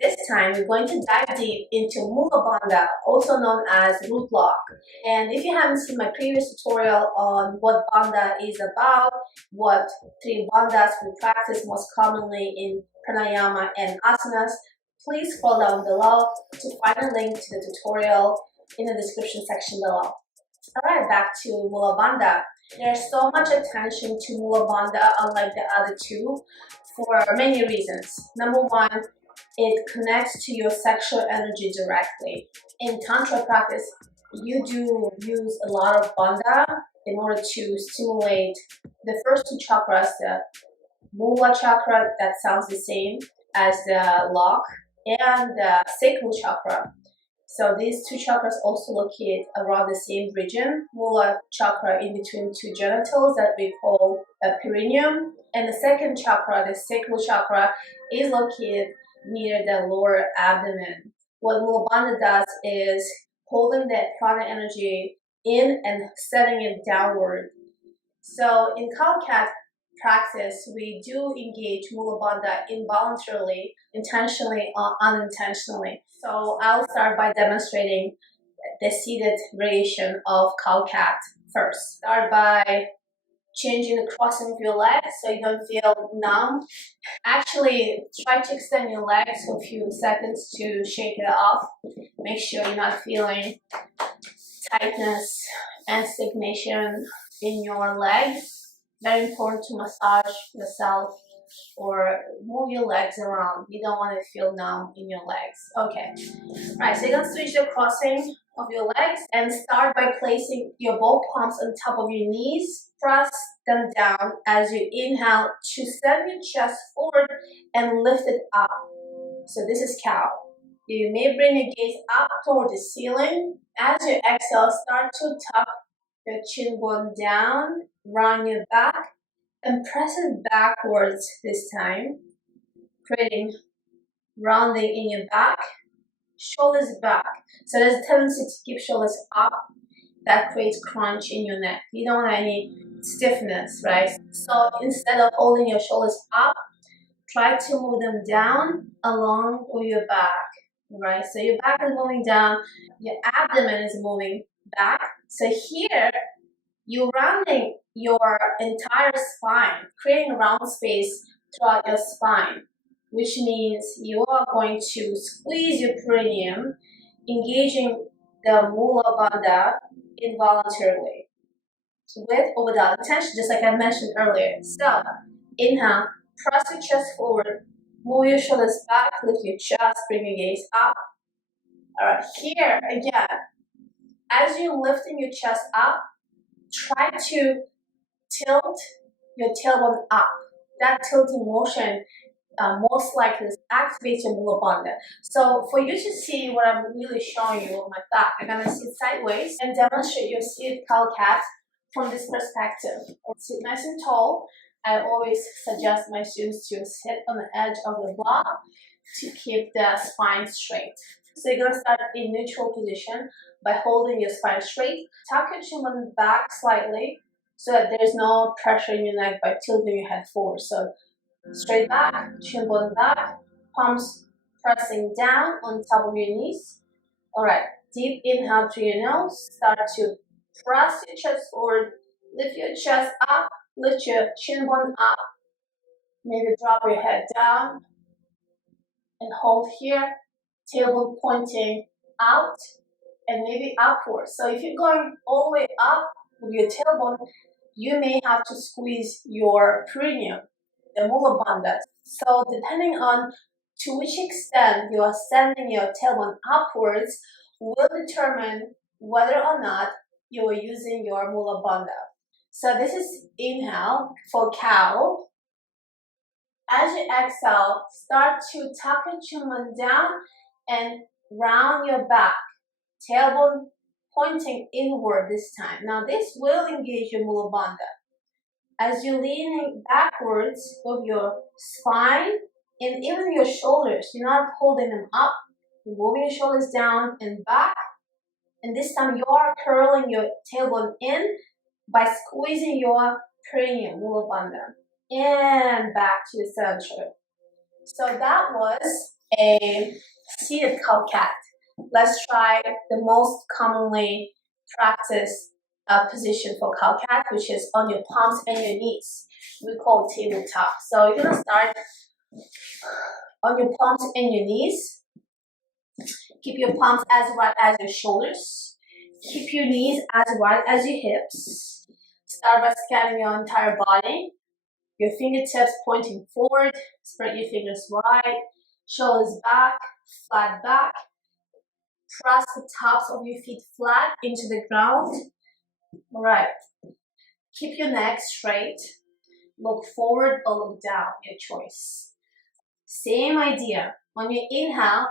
This time we're going to dive deep into Mula Bandha, also known as root lock. And if you haven't seen my previous tutorial on what Bandha is about, what three bandhas we practice most commonly in pranayama and asanas, please scroll down below to find a link to the tutorial in the description section below. Alright, back to Mula Bandha. There's so much attention to Mula Bandha unlike the other two for many reasons. Number one, it connects to your sexual energy directly. In Tantra practice, you do use a lot of Bandha in order to stimulate the first two chakras, the Mula chakra, that sounds the same as the lock, and the sacral chakra. So these two chakras also located around the same region. Mula chakra in between two genitals that we call the perineum. And the second chakra, the sacral chakra, is located near the lower abdomen. What Mula Bandha does is holding that prana energy in and setting it downward. So in Kalkat practice, we do engage Mula Bandha involuntarily, intentionally or unintentionally. So I'll start by demonstrating the seated variation of Kalkat first. Start by changing the crossing of your legs so you don't feel numb. Actually, try to extend your legs for a few seconds to shake it off. Make sure you're not feeling tightness and stagnation in your legs. Very important to massage yourself or move your legs around. You don't want to feel numb in your legs. Okay. Right, so you're going to switch the crossing of your legs and start by placing your both palms on top of your knees. Press them down as you inhale to send your chest forward and lift it up. So this is cow. You may bring your gaze up toward the ceiling. As you exhale, start to tuck your chin bone down, round your back, and press it backwards this time, creating rounding in your back, shoulders back. So there's a tendency to keep shoulders up. That creates crunch in your neck. You don't want any stiffness, right? So instead of holding your shoulders up, try to move them down along with your back, right? So your back is moving down, your abdomen is moving back. So here, you're rounding your entire spine, creating a round space throughout your spine, which means you are going to squeeze your perineum, engaging the Mula Bandha involuntarily, with or without intention, just like I mentioned earlier. So, inhale, press your chest forward, move your shoulders back, lift your chest, bring your gaze up. Alright, here again, as you're lifting your chest up, try to tilt your tailbone up. That tilting motion most likely activates your Mula Bandha. So for you to see what I'm really showing you on my back, I'm going to sit sideways and demonstrate your seated Kalkat from this perspective. Sit nice and tall. I always suggest my students to sit on the edge of the block to keep the spine straight. So you're going to start in neutral position by holding your spine straight. Tuck your chin back slightly so that there's no pressure in your neck by tilting your head forward. So straight back, chin bone back, palms pressing down on top of your knees. Alright, deep inhale through your nose. Start to press your chest forward, lift your chest up, lift your chin bone up. Maybe drop your head down and hold here. Tailbone pointing out and maybe upwards. So if you're going all the way up with your tailbone, you may have to squeeze your perineum, the Mula Bandha. So depending on to which extent you are sending your tailbone upwards will determine whether or not you are using your Mula Bandha. So this is inhale for cow. As you exhale, start to tuck your chin down and round your back, tailbone pointing inward this time. Now this will engage your Mula Bandha. As you're leaning backwards with your spine and even your shoulders, you're not holding them up, you're moving your shoulders down and back. And this time you are curling your tailbone in by squeezing your perineum, Mula Bandha, and back to the center. So that was a seated cow cat. Let's try the most commonly practiced position for cow cat, which is on your palms and your knees. We call it tabletop. So you're gonna start on your palms and your knees. Keep your palms as wide as your shoulders. Keep your knees as wide as your hips. Start by scanning your entire body. Your fingertips pointing forward. Spread your fingers wide. Shoulders back, flat back. Press the tops of your feet flat into the ground. All right. Keep your neck straight. Look forward or look down, your choice. Same idea. On your inhale,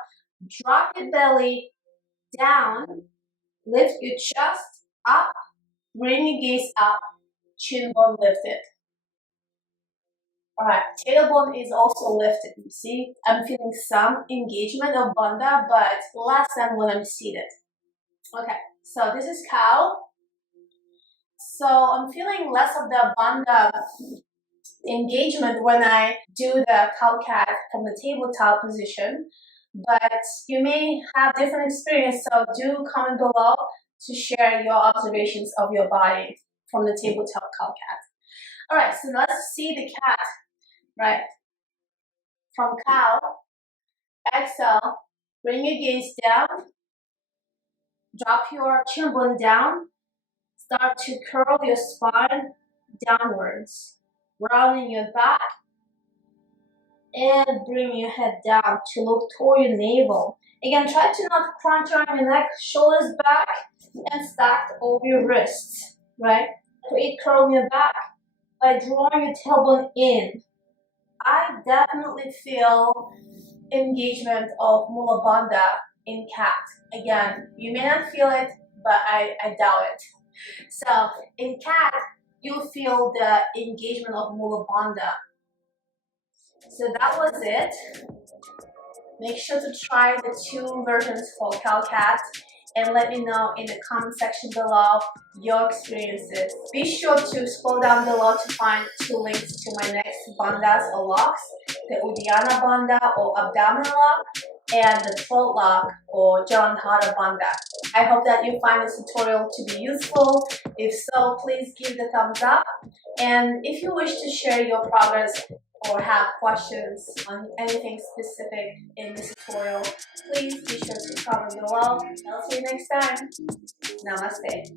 drop your belly down. Lift your chest up. Bring your gaze up. Chin bone lifted. All right, tailbone is also lifted. You see, I'm feeling some engagement of bandha, but less than when I'm seated. Okay, so this is cow. So I'm feeling less of the bandha engagement when I do the cow cat from the tabletop position, but you may have different experience. So do comment below to share your observations of your body from the tabletop cow cat. All right, so let's see the cat. Right, from cow, exhale, bring your gaze down, drop your chin bone down, start to curl your spine downwards, rounding your back, and bring your head down to look toward your navel. Again, try to not crunch on your neck, shoulders back, and stacked over your wrists, right? Create curl in your back by drawing your tailbone in. I definitely feel engagement of Mula Bandha in cat. Again, you may not feel it, but I doubt it. So in cat, you'll feel the engagement of Mula Bandha. So that was it. Make sure to try the two versions for cow cat and let me know in the comment section below your experiences. Be sure to scroll down below to find two links to my next bandhas or locks, the Uddiyana Bandha or abdominal lock, and the throat lock or Jalandhara Bandha. I hope that you find this tutorial to be useful. If so, please give it a thumbs up. And if you wish to share your progress or have questions on anything specific in this tutorial, please be sure to comment below. I'll see you next time. Namaste.